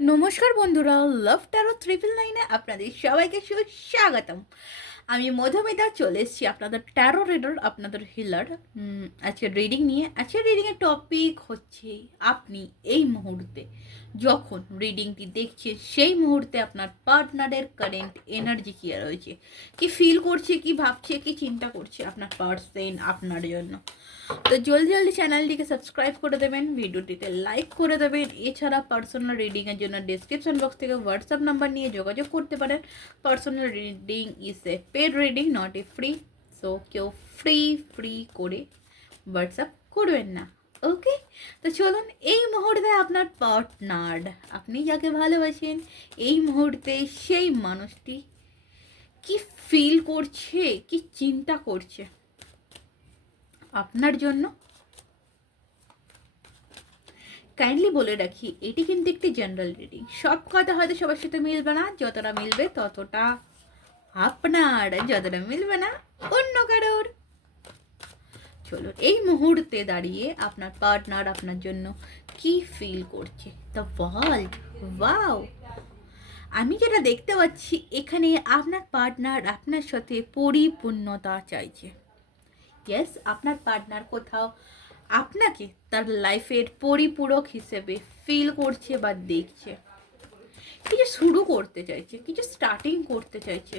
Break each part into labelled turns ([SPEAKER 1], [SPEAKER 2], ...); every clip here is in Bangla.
[SPEAKER 1] নমস্কার বন্ধুরা লাভ ট্যারো ট্রিপল নাইনে আপনাদের সবাইকে সুস্বাগতম। আমি মধুমিতা চলে এসেছি আপনাদের ট্যারো রিডার আপনাদের হিলার আজকে রিডিং নিয়ে, আজকে রিডিংয়ের টপিক হচ্ছে আপনি এই মুহূর্তে যখন রিডিংটি দেখছেন, সেই মুহূর্তে আপনার পার্টনারের কারেন্ট এনার্জি কী রয়েছে? কি ফিল করছে, কি ভাবছে, কি চিন্তা করছে আপনার পার্সেন আপনার জন্য? তো জলদি জলদি চ্যানেলটিকে সাবস্ক্রাইব করে দেবেন ভিডিওটিতে লাইক করে দেবেন। এছাড়া পার্সোনাল রিডিংয়ের জন্য ডিসক্রিপশন বক্স থেকে হোয়াটসঅ্যাপ নাম্বার নিয়ে যোগাযোগ করতে পারেন। Personal reading is a paid reading, not a free. So কেউ ফ্রি ফ্রি করে হোয়াটসঅ্যাপ করবেন না, ওকে? তো চলুন, এই মুহূর্তে আপনার পার্টনার, আপনি যাকে ভালোবাসেন, এই মুহূর্তে সেই মানুষটি কি ফিল করছে, কি চিন্তা করছে? আপনার জন্য কাইন্ডলি বলে রাখি, এটি কিন্তু একটি জেনারেল রিডিং সব কথা হয়তো সবার সাথে মিলবে না, যতটা মিলবে ততটা আপনার যতটা মিলবে না, অন্য কারোর। চলো এই মুহূর্তে দাঁড়িয়ে আপনার পার্টনার আপনার জন্য কি ফিল করছে? দ্য ওয়ার্ল্ড ওয়াও আমি যেটা দেখতে পাচ্ছি, এখানে আপনার পার্টনার আপনার সাথে পরিপূর্ণতা চাইছে। ইয়েস আপনার পার্টনার কোথাও আপনাকে তার লাইফের পরিপূরক হিসেবে ফিল করছে বা দেখছে। কিছু শুরু করতে চাইছে, কিছু স্টার্টিং করতে চাইছে।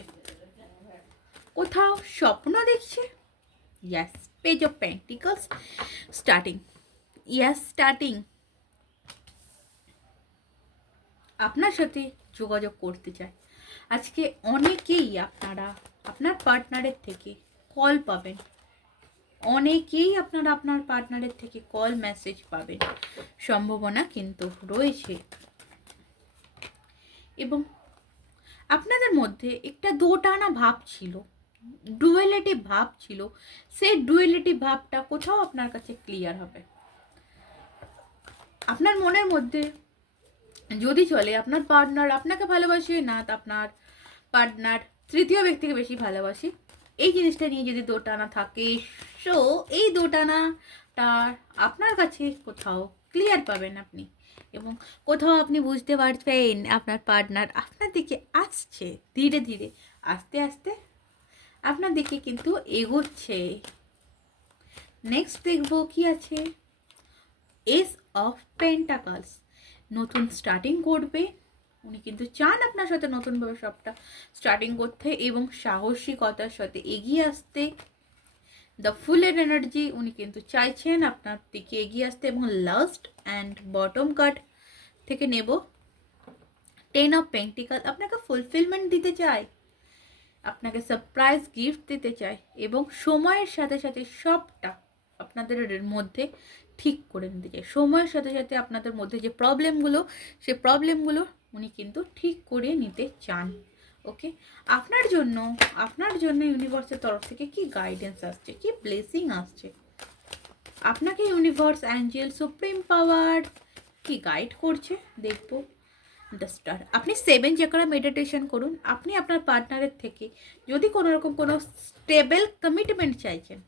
[SPEAKER 1] কোথাও স্বপ্ন দেখছে? Yes page of pentacles starting yes starting আপনার সাথে যোগাযোগ করতে চায় আজকে অনেকেই আপনারা, আপনার পার্টনারের থেকে কল পাবেন। অনেকেই আপনারা আপনার পার্টনারের থেকে কল মেসেজ পাবেন। সম্ভাবনা কিন্তু রয়েছে। এবং আপনাদের মধ্যে একটা দোটানা ভাব ছিল। ডুয়েলিটি ভাব ছিল, সেই ডুয়েলিটি ভাবটা কোথাও আপনার কাছে ক্লিয়ার হবে। আপনার মনের মধ্যে যদি চলে আপনার পার্টনার আপনাকে ভালোবাসে না আপনার পার্টনার তৃতীয় ব্যক্তিকে বেশি ভালোবাসে, এই জিনিসটা নিয়ে যদি দোটানা থাকে সো এই দোটানাটা আপনার কাছে কোথাও ক্লিয়ার পাবেন আপনি এবং কোথাও আপনি বুঝতে পারবেন আপনার পার্টনার আপনার দিকে আসছে, ধীরে ধীরে, আস্তে আস্তে আপনার দিকে কিন্তু এগোচ্ছে। নেক্সট দেখব কি আছে? এস অফ পেন্টাকালস নতুন স্টার্টিং করবে। উনি কিন্তু চান আপনার সাথে নতুনভাবে সবটা স্টার্টিং করতে এবং সাহসিকতার সাথে এগিয়ে আসতে। দ্য ফুলের এনার্জি উনি কিন্তু চাইছেন আপনার দিকে এগিয়ে আসতে এবং লাস্ট অ্যান্ড বটম কাট থেকে নেব। টেন অফ পেন্টিকাল আপনাকে ফুলফিলমেন্ট দিতে চায়। আপনাকে সারপ্রাইজ গিফট দিতে চায় এবং সময়ের সাথে সাথে সবটা আপনাদের মধ্যে ঠিক করে নিতে চাই। সময়ের সাথে সাথে আপনাদের মধ্যে যে প্রবলেমগুলো সে প্রবলেমগুলো উনি কিন্তু ঠিক করে নিতে চান। ওকে আপনার জন্য আপনার জন্য ইউনিভার্সের তরফ থেকে কি গাইডেন্স আসছে, কি ব্লেসিং আসছে? আপনাকে ইউনিভার্স অ্যাঞ্জেল সুপ্রিম পাওয়ার কি গাইড করছে? দেখব। দ্য স্টার আপনি সেভেন চাকরা মেডিটেশন করুন। আপনি আপনার পার্টনারের থেকে যদি কোনো রকম কোনো স্টেবল কমিটমেন্ট চাইছেন,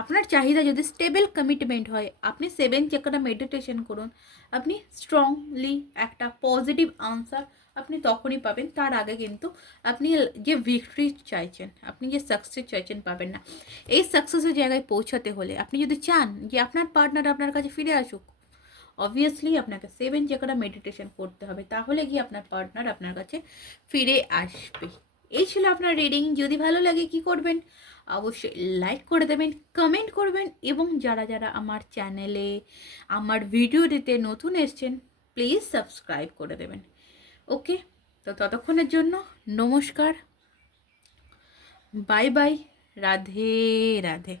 [SPEAKER 1] আপনার চাহিদা যদি স্টেবল কমিটমেন্ট হয়, আপনি সেভেন চাকরা মেডিটেশন করুন। আপনি স্ট্রংলি একটা পজিটিভ আনসার আপনি তখনই পাবেন। তার আগে কিন্তু আপনি যে ভিক্টরি চাইছেন, আপনি যে সাকসেস চাইছেন পাবেন না। এই সাকসেসের জায়গায় পৌঁছাতে হলে আপনি যদি চান যে আপনার পার্টনার আপনার কাছে ফিরে আসুক অবভিয়াসলি আপনাকে সেভেন জায়গাটা মেডিটেশন করতে হবে, তাহলে গিয়ে আপনার পার্টনার আপনার কাছে ফিরে আসবে। এই ছিল আপনার রিডিং যদি ভালো লাগে কি করবেন? অবশ্যই লাইক করে দেবেন কমেন্ট করবেন এবং যারা যারা আমার চ্যানেলে আমার ভিডিও দিতে নতুন এসছেন প্লিজ সাবস্ক্রাইব করে দেবেন। ওকে তো ততক্ষণের জন্য নমস্কার। Bye bye Radhe Radhe.